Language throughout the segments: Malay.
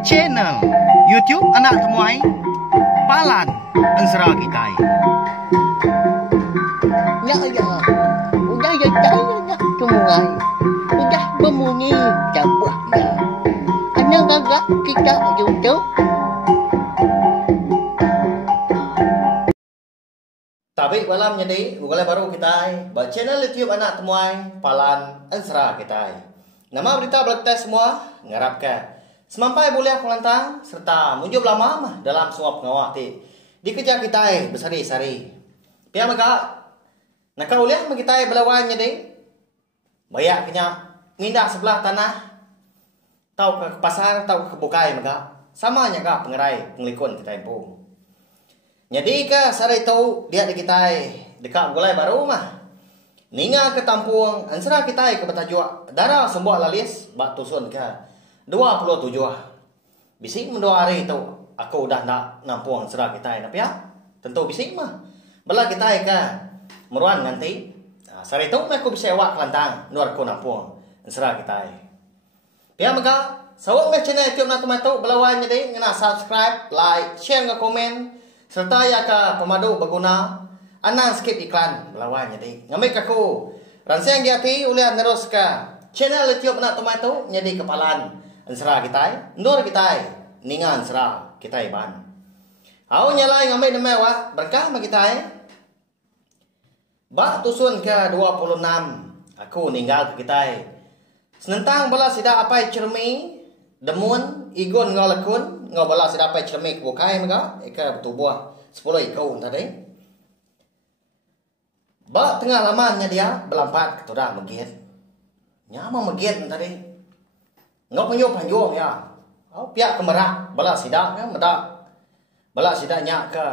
Channel YouTube Anak Temuai Palan Ensera Kitai. Ya, udah ya tak temuai, udah berbunyi cabutnya. Anak gagak kita YouTube. Tabik malam jadi bukan baru kita buat channel YouTube Anak Temuai Palan Ensera Kitai. Nama berita berita semua ngarapkan semampai boleh pelantang serta munjuk lama mah dalam semua pengawal di kerja kita bersari-sari. Pihak mereka nak kau lihat kita belawan jadi banyak kena mindah sebelah tanah tahu ke pasar tahu ke bukai mereka sama nya kah pengerai penglikun kita impu. Jadi ke sari tahu dia di kita dekat gulai baru mah ninga ke tampung ansara kita ke Batajua darah sembuh lalis bak tusun ke 27. Bising mendua hari itu aku udah nak nampung serah kita tapi ya tentu bising mah bela kita ke meruan nanti sari itu aku bisa wak kelantang nuar aku nampung serah kita pihak maka sawak me channel YouTube Anak Temuai belawan jadi ngena subscribe like share nge komen serta ya ke pemadu berguna anang skip iklan belawan jadi ngamik aku ransang giati ulian terus ke channel YouTube Anak Temuai jadi kepalan Ensera kita, nur kita, ningan serah kita ban. Au nyalai ngambil nama wah berkah ma kita. Bak tusun ke 26, aku ninggal ke kita. Senentang bala sida apai cermi, demun, igun ngau lekun, ngau bala sida apai cermi ke bukai mega, eka betubuh 10 ikau tadi. Bak tengah lamannya dia belampat ke tudah megit. Nyama megit tadi. Ngau panyo ya. Au pihak kemerak bala sidak kan medak. Bala sidak nyak ke.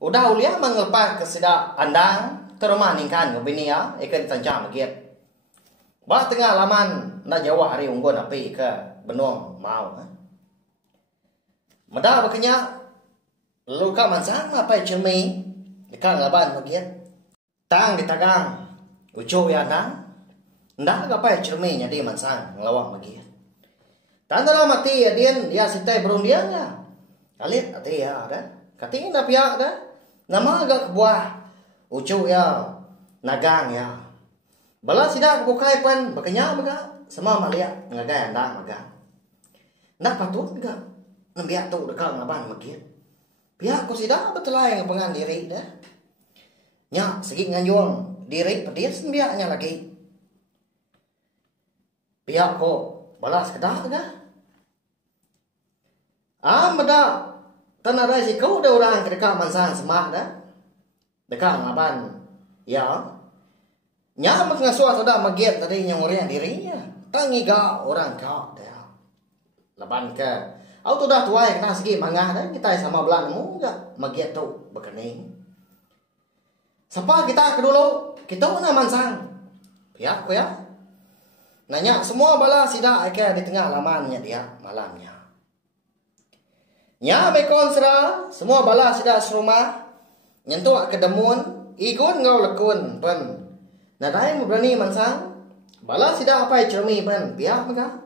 Udah ulia menglepas ke sidak andang terumah ningkan ngobini ya ikan tancam megit. Ba tengah laman na Jawa hari unggun api ke benung mau. Medak bekenya luka mansang apa cermi dekat laban megit. Tang ditagang ucu ya nang. Ndak apa cermi nya di mansang ngelawak megit. Tanda lah mati ya dia sitai berung dia nya. Kalit ati ya ada. Kating na pihak ada. Nama agak buah ucu ya nagang ya. Bala sida bukai pan bekenya mega sama malia ngagai andang magang. Nak patut enggak nembiak tu dekat ngaban megit. Pihak ko sida betulai ngapangan diri dah. Nya segi nganjung diri pedis nembiaknya lagi. Pihak ko balas kedah dah. Meda tanada si kau dah orang dekat mansang semak dah. Dekat ngaban. Ya. Nya mak ngasuh sudah magit tadi yang orang dirinya. Tangiga orang kau dah. Laban ke. Au tu dah tuai kena segi mangah dah kita sama belan mu enggak magit tu bekening. Siapa kita kedulu? Kita na mansang. Ya, ko ya. Nanya semua bala sida ake di tengah lamannya dia malamnya. Nya bekon sera semua bala sida serumah nyentuh ke demun igun ngau lekun pen. Nadai berani mansang bala sida apa cermi pen biak mega.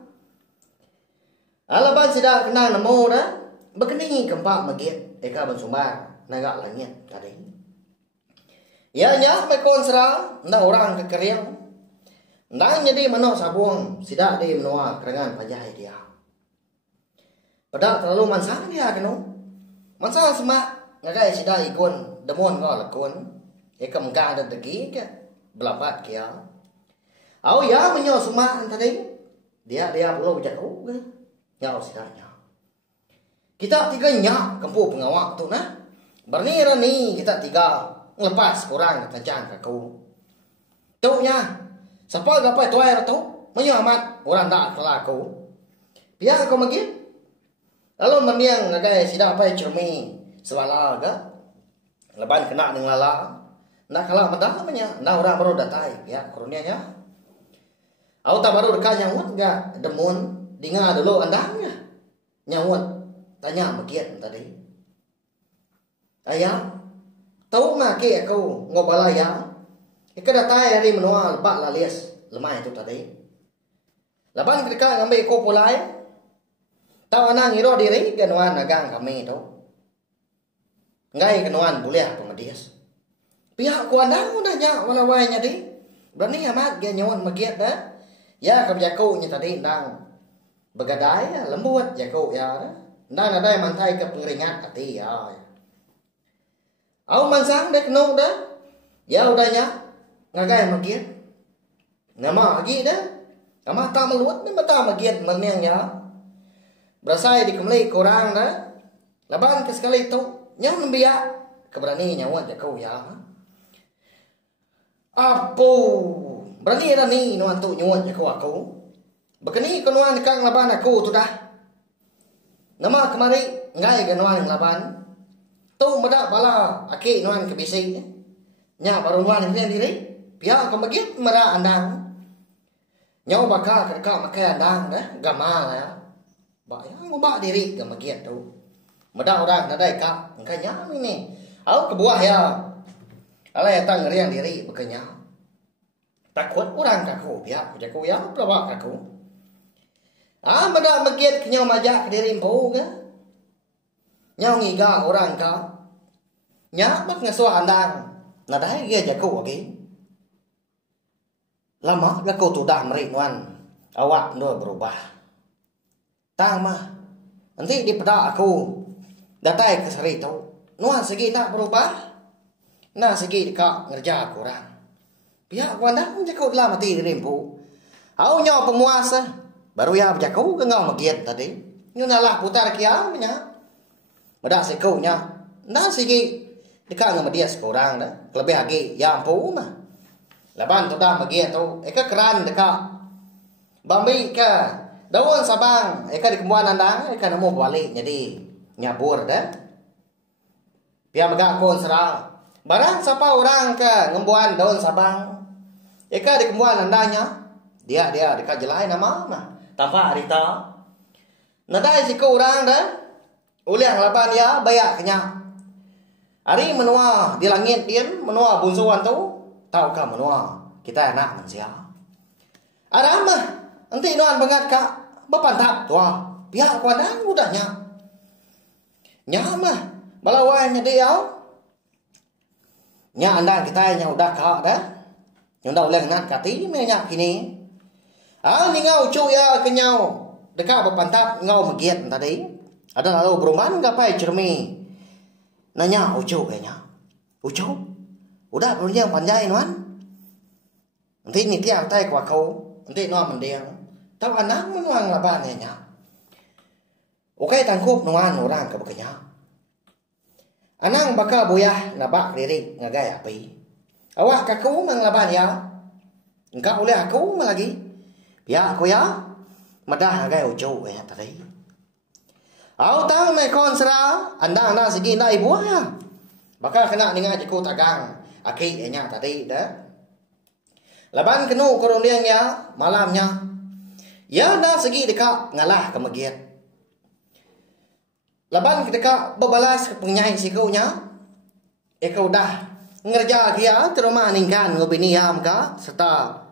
Alaban sida kena nemu dah bekening kempak megit eka bensumbar nagak langit tadi. Ya nya bekon sera nda orang kekeriang. Nang jadi manok sabung sidak di menua kerengan panjai dia. Pada terlalu mansang dia kenu. Mansang semak ngagai sidak ikun demun kau lekun. Eka mengka ada degi ke belapat kia. Au ya menyo semak tadi. Dia perlu berjauh ke. Nyau sidaknya. Kita tiga nyak kempu pengawak tu nah. Berni kita tiga ngelepas kurang kencang kaku. Tu nya. Siapa gapai tuai tu? Menyo amat orang tak kelaku. Pihak kau magit. Lalu mendiang ngagai sida apa cermi selala ga. Leban kena dengan lala. Ndak kalah medah namanya. Ndak orang baru datai ya kurunianya. Au tak baru dekat nyawut ga demun dinga dulu andangnya. Nyawut tanya magit tadi. Ayah, tahu nak ke aku ngobala ya? Ika datai dari menua bak lalis lemah itu tadi. Laban ketika ngambil ko pulai. Tahu anang iro diri ganuan nagang kami tu. Ngai ganuan boleh pemedias. Pihak ku anang udah nya walawainya di. Berani amat ge nyawan magiat dah. Ya kam jaku nya tadi ndang begadai lembut jaku ya. Ndang ada mantai ke pengeringat hati ya. Au mansang dek no dah. Ya udahnya ngagai magiat. Nama lagi dah. Ama tak meluat ni mata magiat meneng ya. Berasai di kemlei korang dah. Laban ke sekali tu nyau nembia keberani nyawa jaku ya. Apo berani ada ni nuan tu nyawa jaku aku. Begini kenuan kang laban aku tu dah. Nama kemari ngai ganuan laban. Tu medak bala aki nuan kebisi. Nya baru nuan diri. Pihak kemagit mera andang. Nyau bakal kakak makai andang dah. Gamal ya. Bayang ubah diri kemagit tu. Medak orang nadai kak. Engkanya ni. Au kebuah ya. Alai tang riang diri bekenya. Takut orang kaku pihak jaku ya pelawak kaku. Medak magit kenyau majak diri empu ke. Nyau ngiga orang ka. Nya mak ngasua andang. Nadai ge jaku lagi. Lama jaku tu dah meri nuan. Awak ndo berubah. Tang mah. Nanti di pedak aku. Datai ke seri tu. Nuan segi nak berubah. Nah segi dekat ngerja kurang. Pihak kuandang jaku dalam mati diri empu. Au nyaw pemuasa. Baru ya jaku ke ngau magiat tadi. Nyunalah putar kia nya. Medak sekunya. Nah segi dekat ngam dia sekurang dah. Lebih lagi ya empu mah. Laban tu dah magiat tu. Eka keran dekat. Bambi ke daun sabang. Eka di kembuan andang. Eka nemu balik jadi nyabur dah. Pihak megak kon serang. Barang siapa orang ke ngembuan daun sabang. Eka di kembuan andanya. Dia dekat jelai nama mah. Tanpa harita. Nadai siku orang dah. Uliah laban ya bayak kenyak. Hari menua di langit dia menua bunsuan tu. Tahukah menua kita anak manusia. Ada mah. Nanti nuan bangat kak. Bapantap tua. Pihak kuandang udahnya. Nyamah. Balawainya dia. Nya andang kita nya udah kak dah. Yang dah uleng nak kati menyak kini. Ni ngau cu ya kenyau. Dekat bapantap ngau magiat tadi. Ada lalu beruman gapai cermi. Nanya ucu kayaknya. Ucu? Udah punya panjai nuan. Nanti ni tiap tay kwa kau. Nanti nuan mendiang. Tahu anak nuan laban nya. Oke tangkup nuan orang ke bekenya. Anang bakal buyah nabak diri ngagai api. Awak kaku manglaban ya. Engkau oleh aku lagi. Ya aku ya. Madah ngagai ucu kayaknya tadi. Au tahu mai kon sera, andang na segi na ibu ya. Bakal kena ninga jiku tagang. Aki nya tadi dah. Laban kenu koroniang ya malamnya. Ya na segi dekat ngalah kemegiat. Laban ketika bebalas ke pengyai sikunya. Eka dah ngerja kia terima ningkan ngobini yam ka serta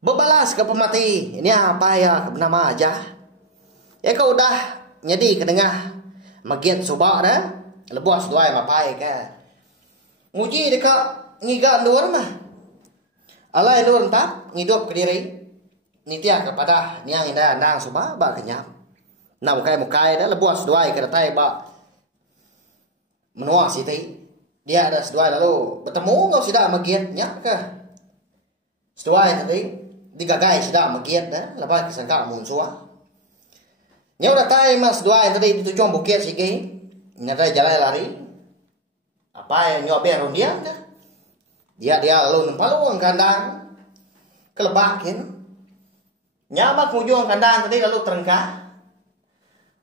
bebalas ke pemati. Ini apa ya bernama aja. Eka udah nyedi ke tengah magiat subak dah. Lebuas duai mapai ke. Muji dekat ngiga nur mah. Alai nur tak ngidup ke diri. Nitia kepada niang indah nang subak ba kenyap. Nah mukai dah lebuas duai ke datai ba. Menua siti. Dia ada seduai lalu bertemu ngau sidak magiatnya ke. Seduai tadi digagai sidak magiat dah. Lepas kesangka munsua. Nyau datai mas dua tadi ditujuan bukit sigi. Nyata jalan lari. Apa yang nyober dia dah. Dia lalu nempalu ang kandang. Kelebakin. Nyabak mujung kandang tadi lalu terengkah.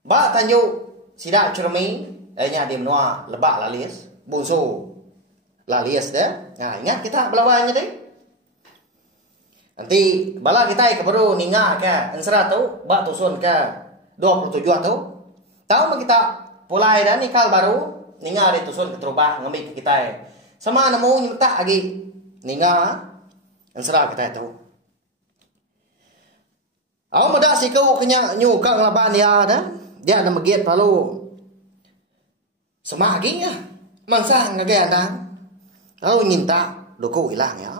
Ba tanju sidak cermi. Nya di menua lebak lalis. Bungsu lalis dah. Nah ingat kita belawannya deh. Nanti bala kita kebaru ninga ke. Ensera tu. Ba tusun ke. 27 tu. Tahu mah kita pulai dah nikal baru. Ninga di tusun keterubah ngambil ke kita. Sama nemu nyemtak lagi. Ninga. Ensera kita tu. Au mada si kau kenya nyu kang laban dia dah. Dia ada magiat palu. Semaginya mangsa ngagay andang. Lalu nyinta doko hilang ya.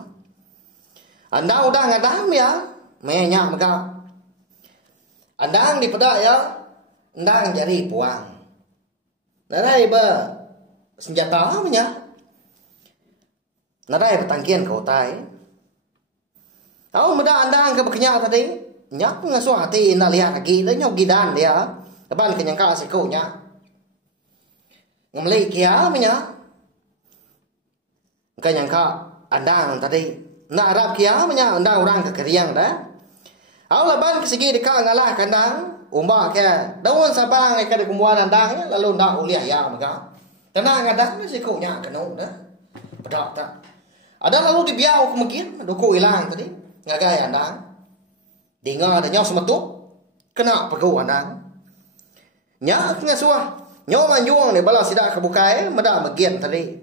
Andang udah ngadam ya. Menya maka. Andang di pada ya. Andang jadi puang. Narai ba senjata punya. Narai bertangkian kau tai. Au mada andang ke bekenya tadi. Nyak ngasuh hati nak lihat lagi dah nyok gidan dia. Lepas kenyangka siko nya. Ngemlei kia punya. Kenyangka andang tadi. Nak Arab kia punya andang orang kekeriang dah. Au lepas kesegi dekat ngalah kandang. Umba kia. Daun sabang ke kumbuan andang lalu ndak uliah ya maka. Tenang andang siko nya kenu dah. Pedak tak. Ada lalu dibiau kemungkin doko hilang tadi. Ngagai andang. Dengar ada nyaw semetuk. Kena pegu andang. Nyak ngasuah. Nyaw manjuang ni bala sidak kebukai. Mada bagian tadi.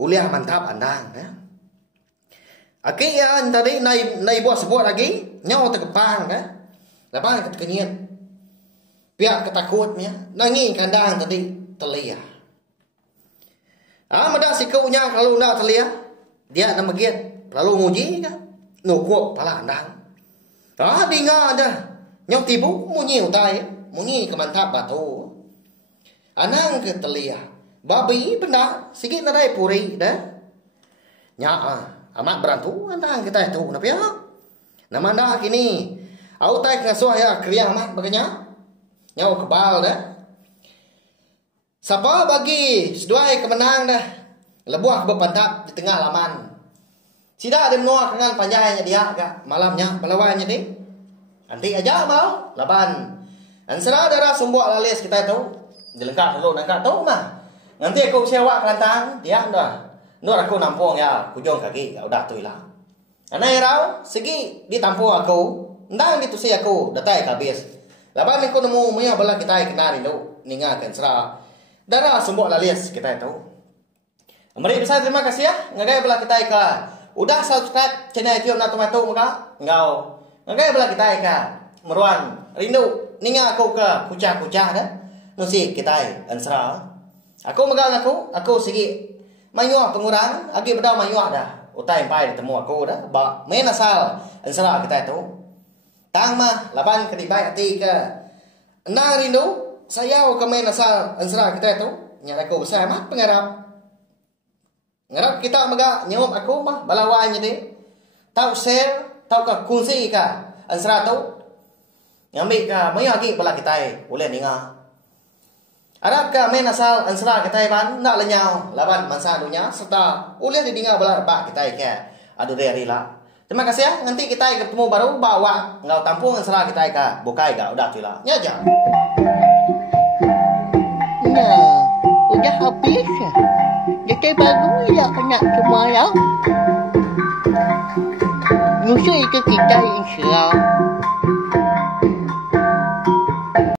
Uliah mantap andang. Aki ya tadi nai buat sebuah lagi. Nyaw terkepang. Lepas kenyit. Pihak ketakutnya. Nangi kandang tadi. Telia. Mada si kaunya kalau nak telia. Dia nak bagian. Lalu nguji kan. Nukuk pala andang. Dengar dah. Nyok tibu munyi utai. Munyi ke mantap batu. Anang ke telia. Babi benda. Sikit nadai puri dah. Nyak amat berantu. Anang kita itu. Kenapa ya? Nama anda kini. Autai ngasuh ya. Kriang amat baganya. Nyok kebal dah. Siapa bagi seduai kemenang dah. Lebuah berpantap di tengah laman. Sida ada menua dengan panjangnya dia agak malamnya melawannya ni. Nanti aja mau laban. Ansara darah sumbuak lalis kita tahu. Dilengkap dulu nangkap tahu mah. Nanti aku sewa kelantang dia dah. Nur aku nampung ya kujung kaki udah tu hilang. Anai rau segi di tampung aku. Ndang di tusi aku datai habis. Laban aku nemu maya bala kita kenal itu ningakan sera. Darah sumbuak lalis kita tahu. Mari besar terima kasih ya. Ngagai bala kita ka. Udah subscribe channel YouTube Natu Matu maka ngau. Ngagai bala kita ka. Meruan rindu ninga aku ke kucah-kucah dah. Nusi kita ansra. Aku megang aku segi mayuah pengurang agi bedau mayuah dah. Utai pai ketemu aku dah. Ba main asal ansra kita itu. Tang mah laban kedibai hati ke. Nang rindu saya ke main asal ansra kita itu. Nyara aku besar mah pengarap. Ngarap kita maga nyom aku mah balawanya ni. Tau share, tau ka kunsi ka. Ansra tau. Ngambil ka mayagi bala kita boleh ninga. Arab ka main asal ansra kita ban nak lenyau laban masa dunia serta boleh didinga bala rebak kita ke. Aduh dari lah. Terima kasih ya. Nanti kita ketemu baru bawa ngau tampung ansra kita ka. Bukai ga udah tu lah. Nya aja. Nah, udah habis. Jadi baru ya kena semua ya. Musuh itu kita insya Allah.